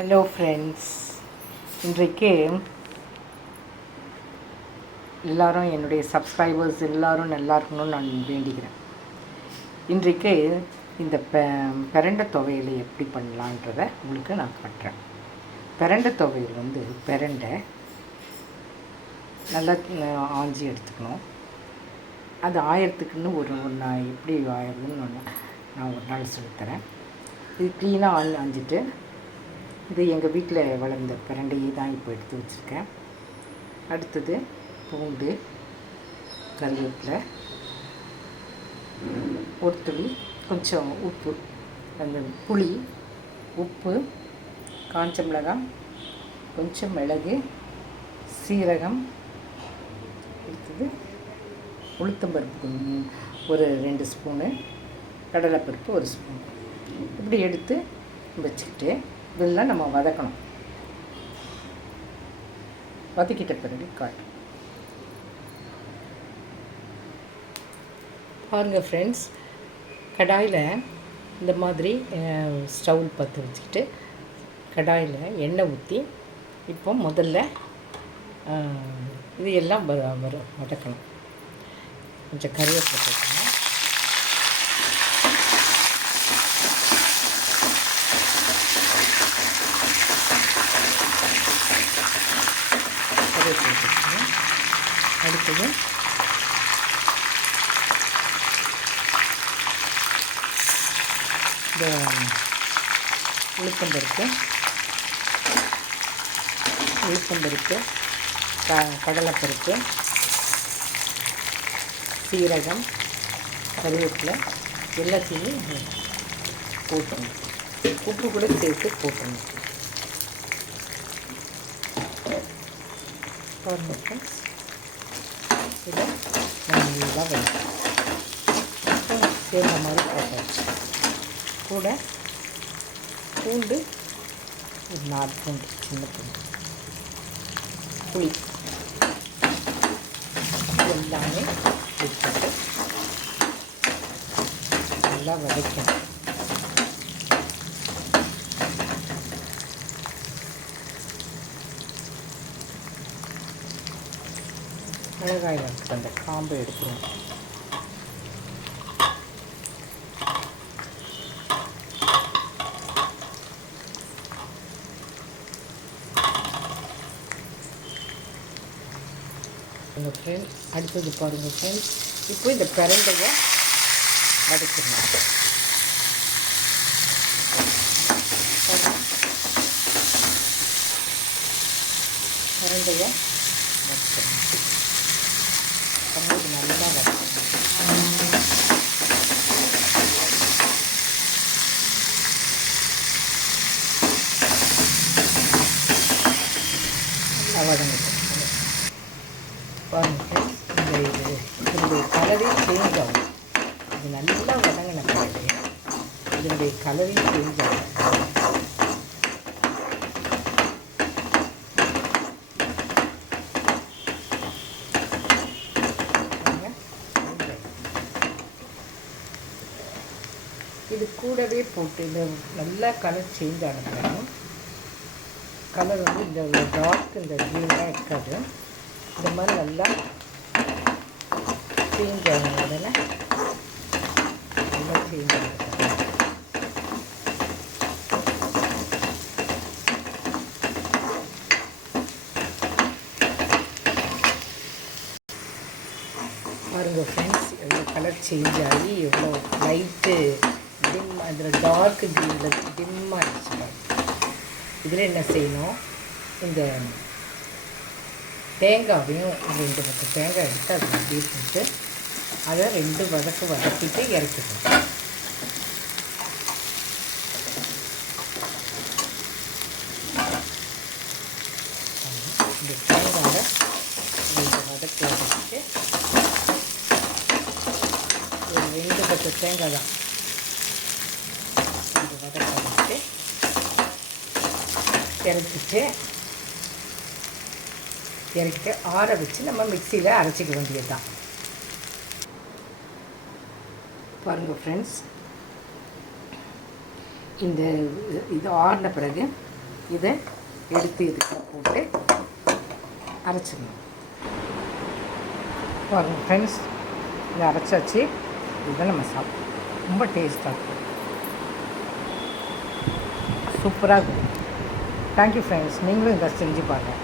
Hello friends இன்றைக்கு எல்லாரும் என்னுடைய சப்ஸ்கிரைபர்ஸ் எல்லாரும் நல்லா இருக்கணும்னு நான் வேண்டிக்கிறேன். இன்றைக்கு இந்த பெ பிறண்ட துவையலை எப்படி பண்ணலான்றதை உங்களுக்கு நான் காட்டுறேன். பிறண்ட துவையல் வந்து பிறண்டை நல்லா ஆஞ்சி எடுத்துக்கணும். அது ஆயிரத்துக்குன்னு ஒரு நான் எப்படி ஆயிரதுன்னு ஒன்று நான் ஒரு நாள் சொல்லித்தரேன். இது க்ளீனாக ஆஞ்சிட்டு இது எங்கள் வீட்டில் வளர்ந்த பிரண்டையை தான் இப்போ எடுத்து வச்சுருக்கேன். அடுத்தது பூண்டு கருவேப்பிலை ஒரு துளி கொஞ்சம் உப்பு அந்த புளி உப்பு காஞ்ச மிளகாய் கொஞ்சம் மிளகு சீரகம் அடுத்தது உளுத்தம்பருப்பு ஒரு ரெண்டு ஸ்பூனு கடலைப்பருப்பு ஒரு ஸ்பூன். இப்படி எடுத்து வச்சுக்கிட்டு இதெல்லாம் நம்ம வதக்கணும். வதக்கிட்ட பிறகு காட்டு பாருங்கள் ஃப்ரெண்ட்ஸ் கடாயில் இந்த மாதிரி ஸ்டவ் பற்ற வச்சுக்கிட்டு கடாயில் எண்ணெய் ஊற்றி இப்போ முதல்ல இது எல்லாம் வ வர வதக்கணும். கொஞ்சம் கருவேப்பிலை போட்டுக்கணும் கருவேப்பிலை போட்டுக்கணும் அடுத்தது. இந்த உளுத்தம்பருப்பு. உளுத்தம்பருப்பு க கடலைப்பருப்பு சீரகம் கருவேப்பிலை எல்லாத்தையும் போட்டணும் உப்பு கூட சேர்த்து போட்டணும் பாருங்க ஃப்ரெண்ட்ஸ் இதை நல்லா வைக்கணும் சேர்ந்த மாதிரி போட்டாச்சு கூட பூண்டு ஒரு நாலு பூண்டு சின்ன பூண்டு. புளி. எல்லாமே வச்சுட்டு நல்லா வதக்கணும். மிளகாய் வறுத்து அந்த காம்பை எடுக்கணும் உங்கள் ஃப்ரெண்ட் அடுத்தது பாருங்கள் ஃப்ரெண்ட்ஸ் இப்போ இந்த பிரண்டையை வதக்கிடணும் பாருங்க. பிரண்டையை வதக்கிடணும் அப்புறம் இது நல்லா வதக்கணும் நல்லா வதங்கிட்டு பாருங்க இந்த இது இதனுடைய கலரே சேஞ்ச் ஆகும். இது நல்லா வதங்கின பிறகு இதனுடைய கலரே சேஞ்ச் ஆகும். இது கூடவே போட்டு இந்த நல்லா கலர் சேஞ்ச் ஆன கலர் வந்து இந்த டார்க் இந்த க்ரீனாக இருக்காது. இந்த மாதிரி நல்லா சேஞ்ச் ஆகும் உடனே நல்லா சேஞ்ச் ஆகும் பாருங்கள் ஃப்ரெண்ட்ஸ் எவ்வளோ கலர் சேஞ்ச் ஆகி எவ்வளோ லைட்டு டிம் அதில் டார்க் க்ரீனில் டிம்மாக இருந்துச்சு இதில் என்ன செய்யணும்? இந்த தேங்காவையும் ரெண்டு பத்து தேங்காய் எடுத்து அதில் அப்படியே போட்டு அதை ரெண்டு வதக்கு வதக்கிட்டு இறக்கிடணும். இந்த தேங்காவை ரெண்டு வதக்கு வதக்கிட்டு ரெண்டு பத்து தேங்காய் தான். ரெண்டு வதக்கு வதக்கிட்டு இறக்கிட்டு இறக்கிட்டு ஆற வச்சு நம்ம மிக்சியில் அரைச்சிக்க வேண்டியது தான் பாருங்கள் ஃப்ரெண்ட்ஸ் இந்த இது ஆறின பிறகு இதை எடுத்து இதுக்குள்ள போட்டு அரைச்சிடணும். பாருங்கள் ஃப்ரெண்ட்ஸ் இதை அரைச்சாச்சு இதை நம்ம சாப்பிடும் ரொம்ப டேஸ்ட்டாக இருக்கும். சூப்பராக இருக்கும் தேங்க்யூ ஃப்ரெண்ட்ஸ் நீங்களும் இதை செஞ்சு பாருங்கள்